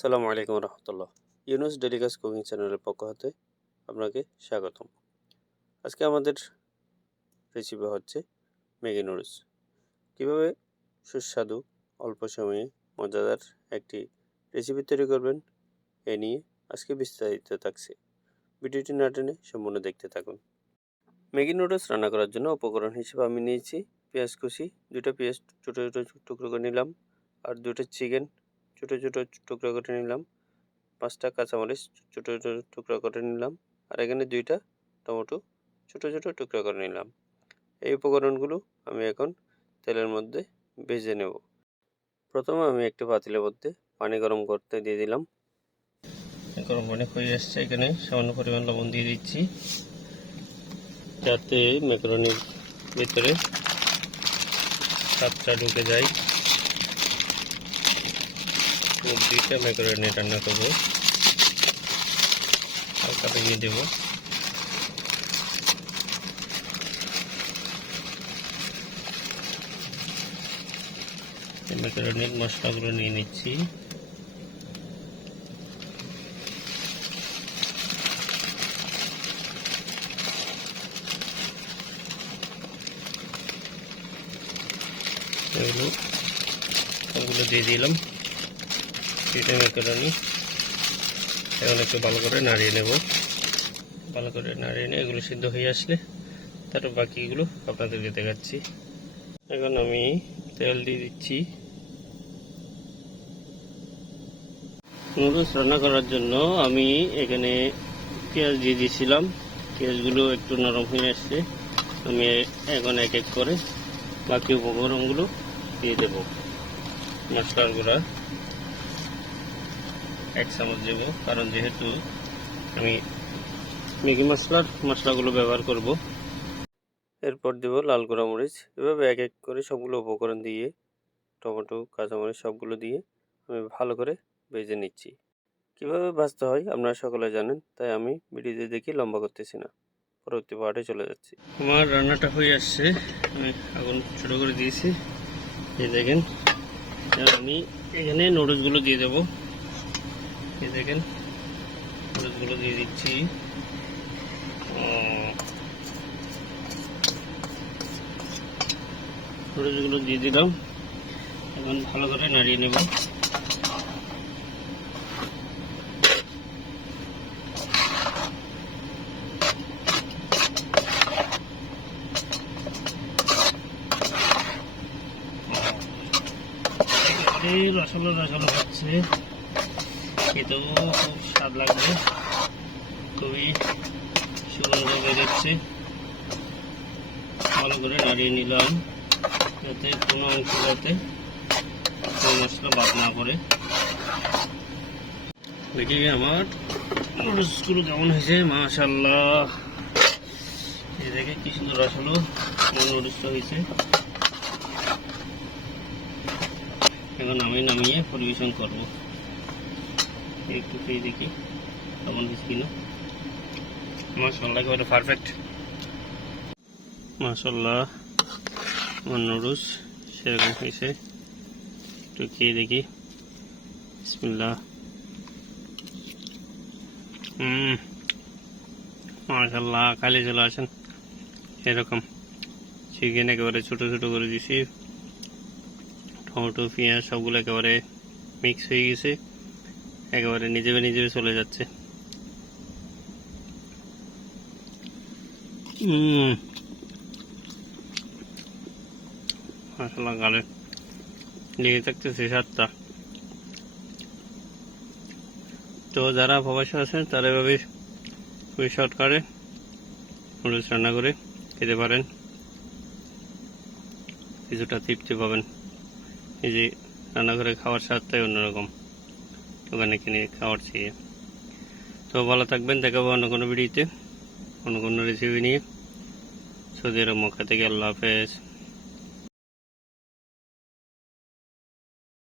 আসসালামু আলাইকুম রহমতুল্লাহ। ইউনুস ডেলিকাস কুকিং চ্যানেলের পক্ষ হতে আপনাকে স্বাগতম। আজকে আমাদের রেসিপি হচ্ছে ম্যাগি নুডলস। কীভাবে সুস্বাদু অল্প সময়ে মজাদার একটি রেসিপি তৈরি করবেন এ নিয়ে আজকে বিস্তারিত থাকছে। ভিডিওটি না টেনে সম্পূর্ণ দেখতে থাকুন। ম্যাগি নুডলস রান্না করার জন্য উপকরণ হিসেবে আমি নিয়েছি পেঁয়াজ কুচি, 2টা পেঁয়াজ ছোটো ছোটো টুকরো করে নিলাম, আর 2টা চিকেন ছোটো ছোটো টুকরো করে নিলাম, 5টা কাঁচামরিচ ছোটো ছোটো টুকরা করে নিলাম, আর এখানে 2টা টমেটো ছোটো ছোটো টুকরা করে নিলাম। এই উপকরণগুলো আমি এখন তেলের মধ্যে ভেজে নেব। প্রথমে আমি একটা পাতিলের মধ্যে পানি গরম করতে দিয়ে দিলাম। গরম পানি হয়ে আসছে, এখানে সামান্য পরিমাণ লবণ দিয়ে দিচ্ছি যাতে ম্যাকারনির ভিতরে স্বাদটা ঢুকে যায়। 2টা ম্যাকারনি রান্না করবো, হালকা ভেঙে দেব। ম্যাকারনির মশলাগুলো নিয়ে নিচ্ছি। এগুলো সবগুলো দিয়ে দিলাম। 2টা ম্যাকারনি এখন একটু ভালো করে নাড়িয়ে নেব। ভালো করে নাড়িয়ে নিয়ে এগুলো সিদ্ধ হয়ে আসলে তারপর বাকিগুলো আপনাদেরকে দেখাচ্ছি। এখন আমি তেল দিয়ে দিচ্ছি। নুডলস রান্না করার জন্য আমি এখানে পেঁয়াজ দিয়ে দিয়েছিলাম। পেঁয়াজগুলো একটু নরম হয়ে আসছে, আমি এখন এক এক করে বাকি উপকরণগুলো দিয়ে দেব। মশলার গুঁড়া 1 চামচ দেব, কারণ যেহেতু আমি ম্যাগি মশলাগুলো ব্যবহার করব। এরপর দেব লাল গুঁড়া মরিচ। এভাবে এক এক করে সবগুলো উপকরণ দিয়ে, টমেটো কাঁচামরিচ সবগুলো দিয়ে আমি ভালো করে ভেজে নিচ্ছি। কীভাবে ভাজতে হয় আপনারা সকলে জানেন, তাই আমি ভিডিওতে দেখি লম্বা করতেছি না, পরবর্তী পার্টে চলে যাচ্ছি। আমার রান্নাটা হয়ে আসছে, আমি আগুন ছোটো করে দিয়েছি। এই দেখেন, আমি এখানে নুডলসগুলো দিয়ে দেবো। এই দেখেন নুডলসগুলো দিয়ে দিচ্ছি। নুডলসগুলো দিয়ে দিলাম, এখন ভালো করে নাড়িয়ে নেব। রসালো রসালো হচ্ছে, খেতেও খুব স্বাদ লাগবে, খুবই সুগন্ধ বেরোচ্ছে। ভালো করে নাড়িয়ে নিলাম যাতে কোনো অংশ যাতে মশলা বাদ না করে। দেখি আমার নুডলসগুলো কেমন হয়েছে, মাশাআল্লাহ। এই দেখে কি সুন্দর রসালো আমার নুডলসটা হয়েছে। এখন আমি নামিয়ে পরিবেশন করব। একটু খেয়ে দেখি কেমন হয়েছে কিনা। মাশাআল্লাহ, একেবারে পারফেক্ট। মাশাআল্লাহ, আমার নুডলস সেরকম হয়েছে। একটু খেয়ে দেখি, বিসমিল্লাহ। মাশাআল্লাহ, খালি চলে আসেন। এরকম চিকেন একেবারে ছোটো ছোটো করে দিছি, টমেটো পেঁয়াজ সবগুলো একেবারে মিক্স হয়ে গেছে, একেবারে নিজে নিজে চলে যাচ্ছে। মাশাআল্লাহ, গালে লেগে থাকতেছে স্বাদটা। তো যারা প্রবাসী আছেন তারা এভাবে খুবই শর্টকাটে নুডলস রান্না করে খেতে পারেন, কিছুটা তৃপ্তি পাবেন। এই যে রান্না করে খাওয়ার স্বাদটাই অন্যরকম দোকানে কিনে খাওয়ার চেয়ে। তো ভালো থাকবেন, দেখাবো অন্য কোনো ভিডিওতে অন্য কোনো রেসিপি নিয়ে। সৌদি আরব মক্কা থেকে, আল্লাহ হাফেজ।